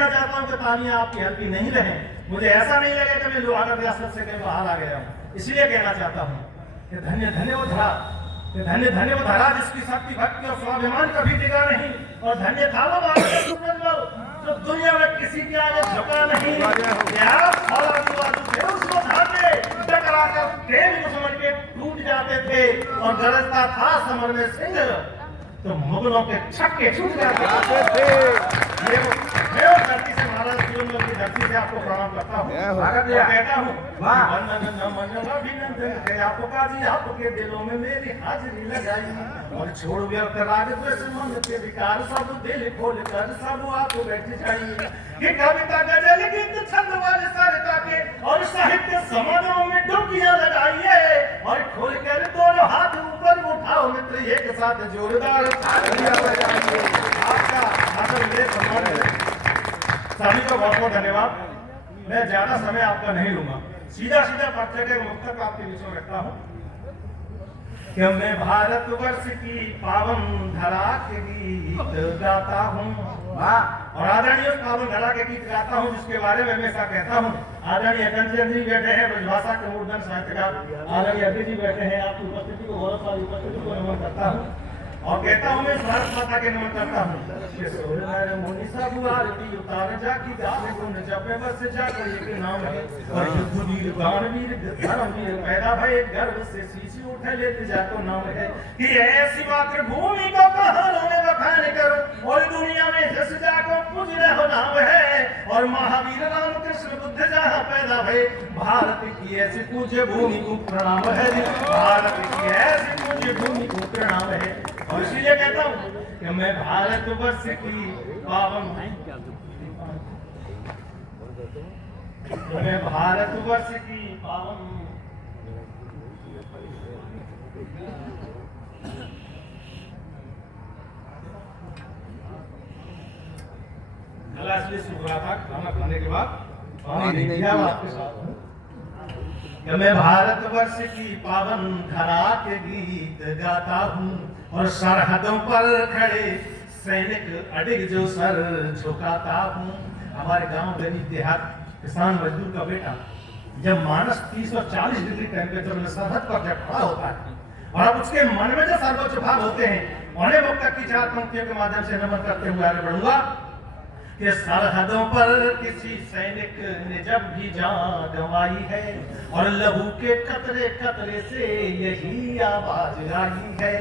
कहना चाहता हूँ कि तालियां आपकी हल्की नहीं रहे, मुझे ऐसा नहीं लगे कि मैं लोहागढ़ रियासत से कहीं बाहर आ गया हूँ। इसलिए कहना चाहता हूँ कि धन्य धन्य वो धरा, धन्य धन्य वो धरा जिसकी शक्ति भक्ति और स्वाभिमान कभी टिका नहीं, और धन्य था वो भारत जो दुनिया में किसी के आगे झुका नहीं। उसको धाके टकराकर तेज दुश्मन के टूट जाते थे, और गरजता था समर में सिंह तो मुगलों के छक्के छूट जाते थे। मैं उस धरती से, महाराज की धरती से आपको प्रणाम करता हूँ, कहता हूँ आपको काजी आपके दिलों में मेरी हाजिरी लगाई, और छोड़ व्यर्थ राग द्वेष मन के विकार सब दिल खोल कर सब आप बैठ जाइए। कि कविता गजल गीत छंद वाले सारिका के और साहित्य समाजों में डुबकियां लगाइए, और खोल कर दोनों हाथ ऊपर उठाओ मित्र एक साथ जोरदार तालियां बजाइए। आपका आदर मेरे सम्मान है। सभी को बहुत बहुत धन्यवाद। मैं ज्यादा समय आपका नहीं लूंगा, सीधा सीधा परिचय के मुक्तक आपके बीच में रखता हूँ कि मैं भारतवर्ष की पावन धरा के गीत गाता हूँ, और आदरणीय उस पावन धरा के गीत गाता हूँ जिसके बारे में हमेशा कहता हूँ। आदरणीय अतंजन जी बैठे हैं, ब्रजभाषा के मूर्धन साहित्यकार आदरणीय अभय जी बैठे हैं, आपकी उपस्थिति को गौरवशाली उपस्थिति को नमन करता हूँ, और कहता हूँ मैं भारत माता के नमन करता हूँ। मुनि सब आरती उतार जाकी गावे गुण जपे बस जाकर एक नाम है, और युद्ध वीर गान वीर धर्म वीर पैदा भय गर्व से शीश उठे लेते जाको नाम है। कि ऐसी मातृभूमि को कहाँ रोने बखान करो, और दुनिया में जस जाको पूज रहो नाम है, और महावीर राम कृष्ण बुद्ध जहाँ पैदा भय भारत की ऐसी पूज्य भूमि को प्रणाम है। भारत की ऐसी पूज्य भूमि को प्रणाम है, और इसलिए कहता हूँ कि मैं भारतवर्ष की पावन, मैं भारतवर्ष की पावन गला इसलिए सूख रहा था, खाना खाने के बाद पानी नहीं दिया आपके साथ कि मैं भारतवर्ष की पावन धरा के गीत गाता हूँ, और सरहदों पर खड़े सैनिक अडिग जो सर झुकाता हूँ। हमारे गांव गरीब देहात किसान मजदूर का बेटा जब माइनस 30 और 40 डिग्री टेम्परेचर में सरहद पर जब खड़ा होता है, और अब उसके मन में जो सर्वोच्च भाव होते हैं, उन्हें मुक्तक की 4 पंक्तियों के माध्यम से नमन करते हुए आगे बढ़ूंगा कि सरहदों पर किसी सैनिक ने जब भी जान गंवाई है, और लहू के कतरे कतरे से यही आवाज आई है।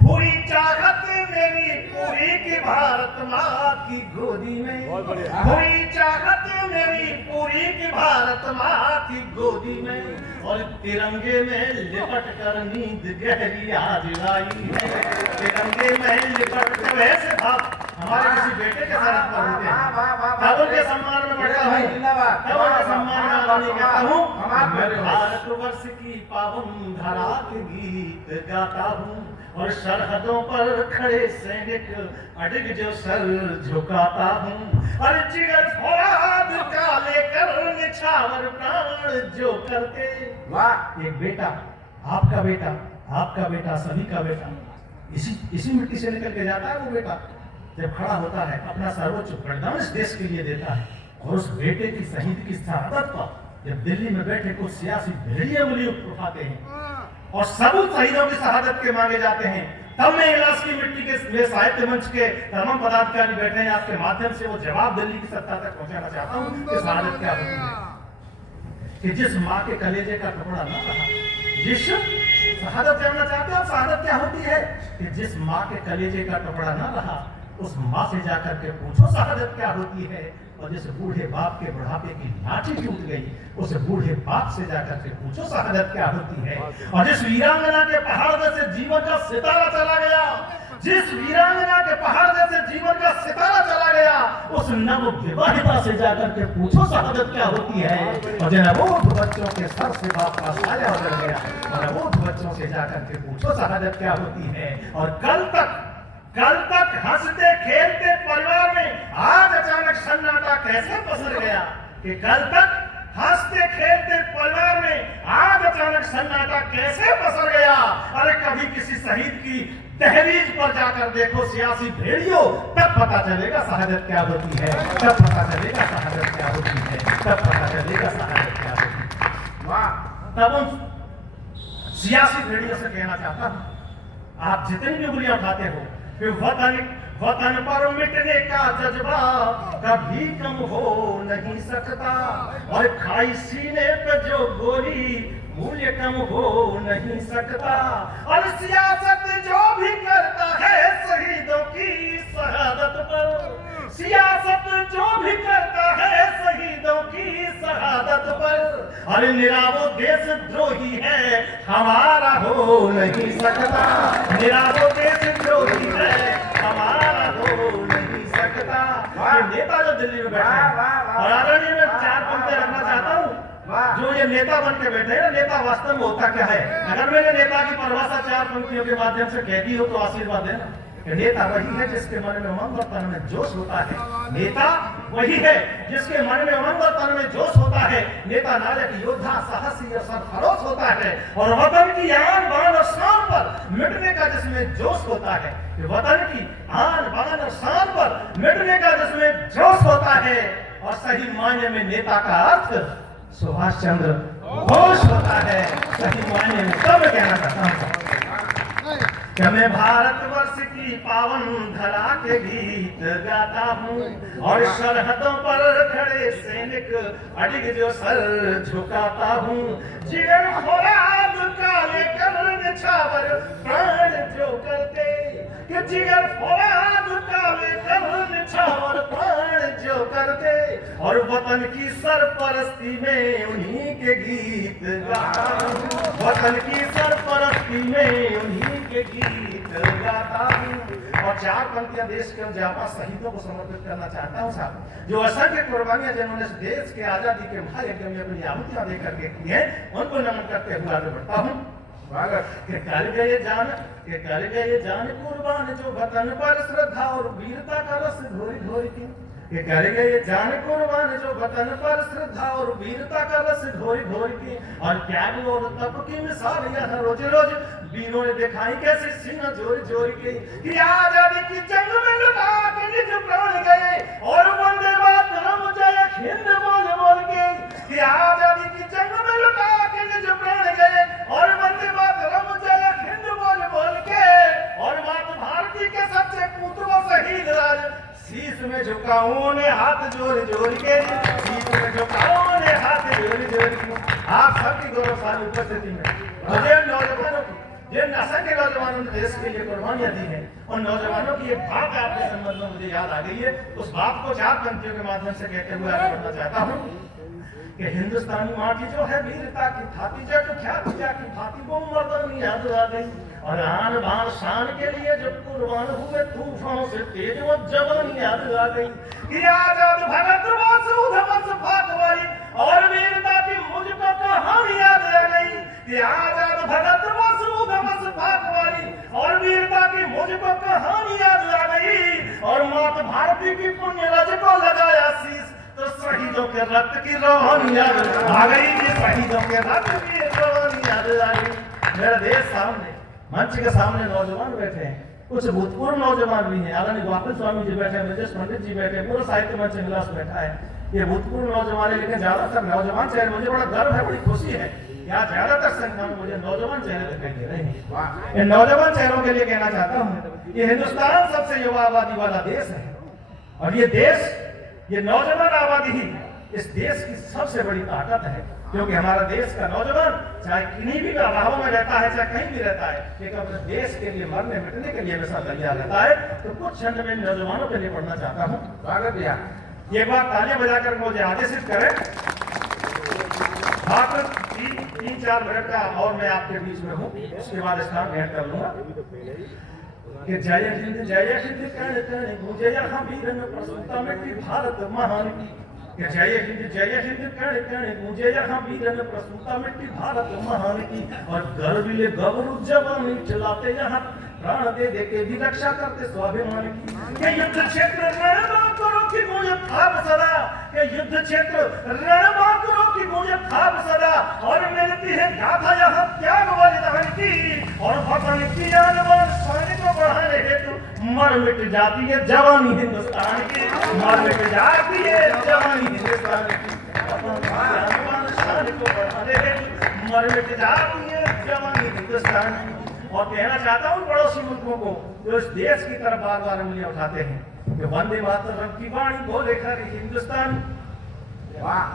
हुई चाहत मेरी पूरी की भारत माँ की गोदी में, हुई चाहत मेरी पूरी की भारत माँ की गोदी में, और तिरंगे में लिपट कर नींद गहरी आज आई है। तिरंगे में लिपट कर वैसे भाव हमारे किसी बेटे के साथ पर होते हैं, तब उनके सम्मान में बैठा हूँ, तब उनके सम्मान में आदरणीय कहता हूँ। मैं भारतवर्ष की पावन धरा के गीत गाता हूँ, और सरहदों पर खड़े सैनिक अडिग जो सर झुकाता हूँ, और जिगर फौलाद का लेकर निछावर प्राण जो करते। वाह, एक बेटा, आपका बेटा, आपका बेटा, सभी का बेटा इसी मिट्टी से निकल के जाता है। वो बेटा जब खड़ा होता है अपना सर्वोच्च बलिदान इस देश के लिए देता है, और उस बेटे की शहीद की शहादत पर जब दिल्ली में बैठे कुछ सियासी भेड़िए उंगली उठाते हैं और सबूत शहीदों की शहादत के मांगे जाते हैं, तब मैं इलाज की मिट्टी के साहित्य मंच के तमाम पदाधिकारी बैठे हैं, आपके माध्यम से वो जवाब दिल्ली की सत्ता तक पहुंचाना चाहता हूँ कि शहादत क्या होती है। कि जिस माँ के कलेजे का टुकड़ा न रहा, जिस शहादत जानना चाहते हो शहादत क्या होती है, कि जिस माँ के कलेजे का टुकड़ा न रहा उस माँ से जाकर के पूछो शहादत क्या होती है। और जिस बूढ़े बाप के बुढ़ापे की लाठी टूट गई उस बूढ़े बाप से जाकर के पूछो शहादत क्या होती है। और जिस वीरांगना के पहाड़ से जीवन का सितारा चला गया, जिस वीरांगना के पहाड़ से जीवन का सितारा चला गया, उस नव विवाहिता से जाकर के पूछो शहादत क्या होती है। और जिन अबोध बच्चों के सर से बाप का साया उतर गया, और अबोध बच्चों से जाकर के पूछो शहादत क्या होती है। और कल तक हंसते खेलते परिवार में आज अचानक सन्नाटा कैसे पसर गया। कि कल तक हंसते खेलते परिवार में आज अचानक सन्नाटा कैसे पसर गया। अरे कभी किसी शहीद की तहरीर पर जाकर देखो सियासी भेड़ियों, तब पता चलेगा शहादत क्या होती है, तब पता चलेगा। तब उन सियासी भेड़ियों से कहना चाहता हूं, आप जितनी भी उंगलियां उठाते हो कि वतन पर मिटने का जज्बा कभी कम हो नहीं सकता, और खाई सीने पे जो गोली मूल्य कम हो नहीं सकता, और सियासत जो भी करता है शहीदों की शहादत पर, सियासत जो भी करता है शहीदों की शहादत पर, अरे निरावो देशद्रोही है हमारा हो नहीं सकता, निरावो देशद्रोही है हमारा हो नहीं सकता। ये नेता जो दिल्ली में बैठे हैं, और आदरणीय मैं 4 पंक्ति रखना चाहता हूँ, जो ये नेता बन के बैठे हैं, नेता वास्तव में होता क्या है? अगर मैंने नेता की परिभाषा 4 पंक्तियों के माध्यम से कह दी हो तो आशीर्वाद देना। नेता वही है जिसके मन में उमंग और तन में जोश होता है, नेता वही है जिसके मन में उमंग और तन में जोश होता है, नेता नायक योद्धा साहसी और सरफरोश होता है, और वतन की आन बान और शान पर मिटने का जिसमें जोश होता है, वतन की आन बान और शान पर मिटने का जिसमें जोश होता है, और सही मायने में नेता का अर्थ सुभाष चंद्र बोस होता है, सही मायने में। सब कहना चाहता हूं कि मैं भारतवर्ष की पावन धरा के गीत गाता हूँ, और सरहदों पर खड़े सैनिक अडिग जो सर झुकाता हूँ, जिगर फौलाद का लेकर निछावर प्राण जो करते, कि जिगर फौलाद का लेकर निछावर प्राण जो करते, और वतन की सरपरस्ती में उन्हीं के गीत गाता हूँ, वतन की सरपरस्ती में उन्हीं के गीत गाता हूँ। और 4 पंक्तियां देश के उन जाबाज शहीदों को समर्पित करना चाहता हूँ साहब, जो असंख्य कुर्बानियां जिन्होंने इस देश के आजादी के महायज्ञ में अपनी आहुतियां देकर के की है, उनको नमन करते हुए आगे बढ़ता हूँ। के कर गए जान कुर्बान जो वतन पर श्रद्धा और वीरता का रस घोरी घोरी की, कि कर गए जान कुर्बान जो वतन पर श्रद्धा और वीरता का रस घोरी घोरी की, और त्याग और तप की मिसाल यह रोज रोज वीरों ने दिखाई कैसे सीना जोरी जोरी की, कि आजादी की जंग में लुटा के निज प्राण गए, और वंदे मातरम जय हिंद बोल बोल के, कि आजादी की जंग में लुटा के निज प्राण गए, और वंदे मातरम जय हिंद बोल बोल के, और माता भारती के सच्चे पुत्रों शहीद राज शीश में झुकाऊं ने हाथ जोड़ जोड़ के, शीश में झुकाऊं ने हाथ जोड़ जोड़ के। आप सबकी गौरवशाली उपस्थिति में मुझे नौजवानों की, जिन असंख्य नौजवानों ने देश के लिए कुर्बानियां दी हैं, उन नौजवानों की एक बात आपके संबंध में मुझे याद आ गई है, उस बात को 4 पंक्तियों के माध्यम से कहते हुए आगे बढ़ना चाहता हूँ कि हिंदुस्तानी माटी जो है वीरता की थाती जट ख्याति की भांति वो मर्दन याद आ गई, और आन बान शान के लिए जब कुर्बान हुए तूफानों से तेज वो जवान याद आ गई, कि आजाद भगत बोस उधमस फाकवाई, और वीरता की मुझको कहानी याद आ गई, कि आजाद भगत बोस उधमस फाकवाई, और वीरता की मुझको कहानी याद आ गई, और माता भारती की पुण्य रज को लगाया शीश, तो शहीदों के रक्त की रोहनी याद आ गई, कि शहीदों के रक्त की रोहनी याद आ गई। मेरा देश सामने मंच के सामने नौजवान बैठे हैं, कुछ भूतपूर्व नौजवान भी हैं, आदरणीय गोपाल स्वामी जी बैठे हैं, ब्रजेश पंडित जी बैठे हैं, पूरा साहित्य मंच विलास बैठा है, ये भूतपूर्व नौजवान है, लेकिन ज्यादातर नौजवान चेहरे, मुझे बड़ा गर्व है, बड़ी खुशी है, यहाँ ज्यादातर संख्या में मुझे नौजवान चेहरे दिखाई दे रहे हैं। इन नौजवान चेहरों के लिए कहना चाहता हूँ, ये हिंदुस्तान सबसे युवा आबादी वाला देश है, और ये देश, ये नौजवान आबादी ही इस देश की सबसे बड़ी ताकत है, क्योंकि हमारा देश का नौजवान चाहे किन्हीं भी अभावों में रहता है, चाहे कहीं भी रहता है, लेकिन अपने देश के लिए मरने मिटने के लिए हमेशा तैयार रहता है। तो कुछ क्षण में नौजवानों के लिए पढ़ना चाहता हूँ। स्वागत भैया, एक बार तालियां बजाकर मुझे आदेशित करें, मात्र 3-4 मिनट का और मैं आपके बीच में हूँ, उसके बाद स्थान ग्रहण कर लूंगा। कि जय हिंद कण कण गूंजे यहाँ वीरन प्रसूता में की भारत महान की, कि जय हिंद कण कण गूंजे यहाँ वीरन प्रसूता में की भारत महान की, और गर्विले गौरव जवानी चलाते यहाँ प्राण दे दे के भी रक्षा करते स्वाभिमान की, के युद्ध क्षेत्र रणबांकुरों की गूंजे थाप सदा, के युद्ध क्षेत्र रणबांकुरों की गूंजे थाप सदा, और मिलती है गाथा यहाँ त्याग बलिदान की, और वतन की आन-बान शान को बढ़ाने हेतु मर मिट जाती है जवानी हिंदुस्तान की, मर मिट जाती है जवानी हिंदुस्तान की, आन-बान शान जवान को बढ़ाने मर मिट जाती है जवानी हिंदुस्तान। और कहना चाहता हूँ पड़ोसी मुल्कों को जो इस देश की तरफ बार बार उंगलियां उठाते हैं कि वंदे मातरम की वाणी बोले खरी हिंदुस्तान। वाह,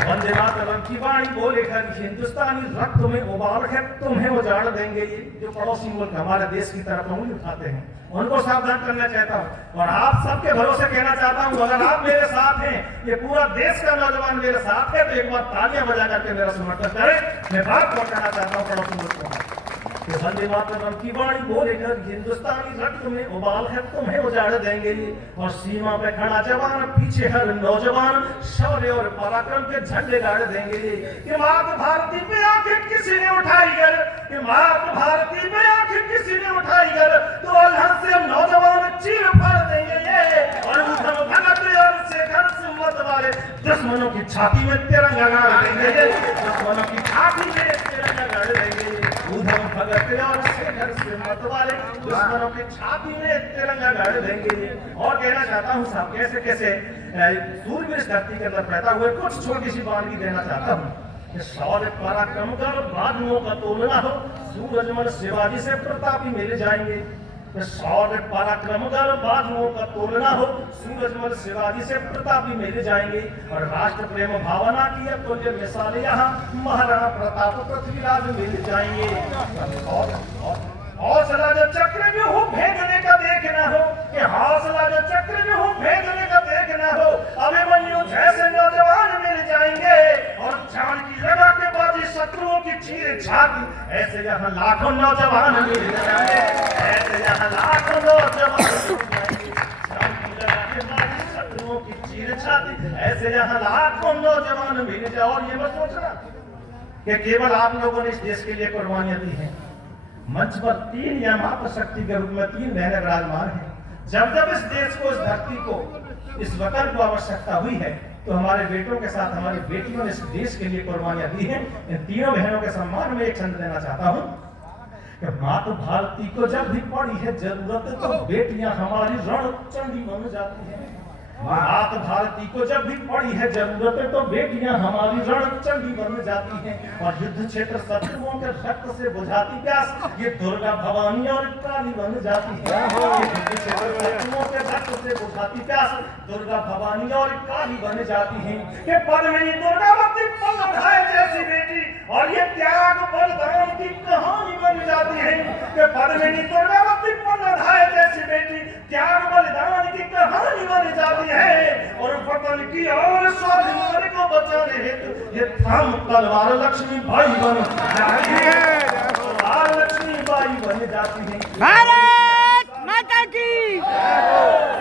वंदे मातरम की वाणी बोले खरी हिंदुस्तानी, रक्त में उबाल है तुम्हें उजाड़ देंगे। ये जो पड़ोसी मुल्क हमारे देश की तरफ उंगली उठाते हैं उनको सावधान करना चाहता हूँ। और आप सबके भरोसे कहना चाहता हूँ अगर आप मेरे साथ हैं, ये पूरा देश का नौजवान मेरे साथ है, तो एक बार तालियां बजा करके मेरा समर्थन करें। मैं बात पहुंचाना चाहता हूँ पड़ोसी मुल्क को कि वंदे मातरम की वाणी बोलेकर हिंदुस्तानी, रक्त में उबाल है तुम्हें उजाड़ देंगे। और सीमा पे खड़ा जवान, पीछे हर नौजवान शौर्य और पराक्रम के झंडे गाड़ देंगे। कि मात भारती पे आंखें किसी ने उठाई कर, कि मात भारती पे आंखें किसी ने उठाई कर, तो अल्लाह से हम नौजवान चीर फाड़ देंगे। और उधम भगत और शेखर सुमत वाले दुश्मनों की छाती में तिरंगा गाड़ देंगे, दुश्मनों की छाती में तिरंगा गाड़ देंगे। उधम भगत और शेखर सिमत वाले दुश्मनों की छाती में तिरंगा गाड़ देंगे। और कहना चाहता हूँ साहब कैसे कैसे सूर्य इस धरती के अंदर पैदा हुए, कुछ छोटी सी बात देना चाहता हूँ। शौर्य पराक्रम कर बाजुओं का तोलना हो, सूरजमल शिवाजी से प्रतापी मिल जाएंगे। शौर्य पराक्रम कर बाजुओं का तोलना हो, सूरजमल शिवाजी से प्रतापी मिल जाएंगे। और राष्ट्र प्रेम भावना की अतुल्य मिसाल यहाँ महाराणा प्रताप पृथ्वीराज मिल जाएंगे। हौसला जो चक्रव्यूह भेदने का देखना हो, कि हौसला जो चक्रव्यूह भेदने का देखना हो, अभिमन्यु जैसे नौजवान मिल जाएंगे। और जान की लगा के बाजी शत्रुओं की चीर छाती, ऐसे यहाँ लाखों नौजवान मिल जाएंगे, ऐसे यहाँ लाखों नौजवान मिल जाएंगे। जान की लगा के बाजी शत्रुओं की चीर छाती, ऐसे यहाँ लाखों नौजवान मिल जाए। और ये मत सोचना कि केवल आप लोगों ने इस देश के लिए कुर्बानियां दी हैं। मंच पर 3 या मात्र शक्ति के रूप में 3 बहनें विराजमान हैं। जब जब इस देश को, इस धरती को, इस वतन को आवश्यकता हुई है, तो हमारे बेटों के साथ हमारी बेटियों ने इस देश के लिए कुर्बानियां दी हैं। इन तीनों बहनों के सम्मान में एक छंद देना चाहता हूँ कि मातृ भारती को जब भी पड़ी है जरूरत, तो बेटियां हमारी रणचंडी बन जाती हैं। मात भारती को जब भी पड़ी है जरूरत, तो बेटियां हमारी रणचंडी बन जाती हैं। और युद्ध क्षेत्र शत्रुओं के रक्त से बुझाती प्यास, ये दुर्गा भवानी और काली बन जाती है। युद्ध क्षेत्र शत्रुओं के रक्त से बुझाती प्यास, दुर्गा भवानी और काली बन जाती है। कि पद्मिनी दुर्गावती पल्लधाय जैसी बेटी, और ये त्याग बलिदान की कहानी बन जाती है। कि पद्मिनी दुर्गावती पल्लधाय जैसी बेटी, त्याग बलिदान की कहानी बन जाती है। और वतन की और स्वाभिमान को बचाने हेतु ये थाम तलवार लक्ष्मी बाई बन जाती है, तलवार लक्ष्मी बाई बन जाती है। भारत माता की,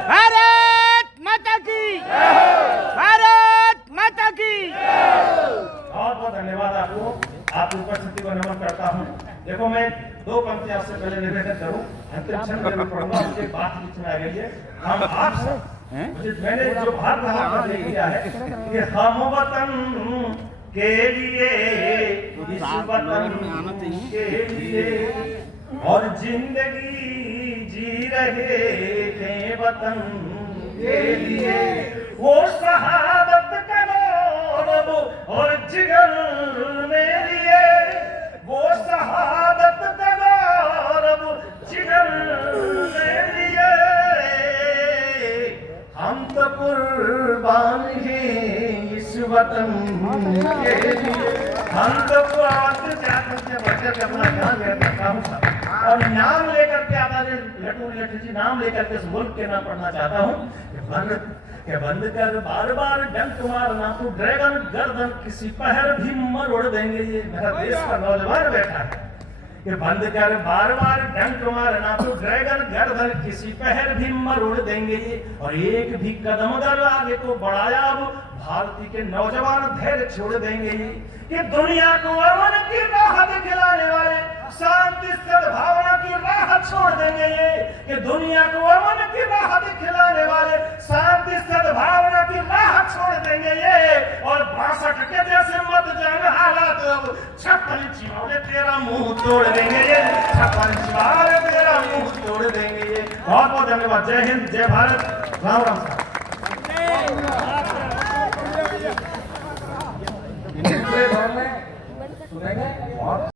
भारत माता की, भारत माता की। बहुत बहुत धन्यवाद आपको, आपकी उपस्थिति को नमन करता हूँ। देखो मैं 2 पंक्तियां आपसे पहले निवेदन करूं, अंतिम क्षण में पढ़ूंगा, मुझे बात बीच में आ गई है। हम आप सब, मैंने जो भाग आपने देख लिया है कि हम वतन के लिए, इस वतन के लिए और जिंदगी जी रहे थे वतन के लिए। वो शहादत का गौरव और जिगर मेरे लिए, वो शहादत का गौरव जिगर मेरे लिए। हम तो कुर्बान हैं इस वतन के लिए, हम तो कुर्बान जाकर बच्चे अपना ध्यान रखता हूँ। और नाम लेकर के आदरणीय लटू लट्टू जी नाम लेकर के इस मुल्क के नाम पढ़ना चाहता हूँ कि बंद कर बार बार डंक मारना, तो ड्रैगन गर्दन किसी पहर भी मरोड़ देंगे। ये मेरा देश का नौजवान बैठा है कि बंद कर बार बार डंक मारना, तो ड्रैगन गर्दन किसी पहर भी मरोड़ देंगे। और एक भी कदम अगर आगे को बढ़ाया, अब भारतीय के नौजवान धैर्य छोड़ देंगे। कि दुनिया को अमन की राह दिखलाने वाले शांति सद्भावना की राह छोड़ देंगे। ये कि दुनिया को अमन की राह दिखलाने वाले शांति सद्भावना की राह छोड़ देंगे ये। और 62 के जैसे मत जंग हालात, अब 56 चिमौले तेरा मुंह तोड़ देंगे ये, 56 चिमौले तेरा मुंह तोड़ देंगे ये। बहुत बहुत धन्यवाद। जय हिंद, जय भारत, राम राम। सुनेंगे और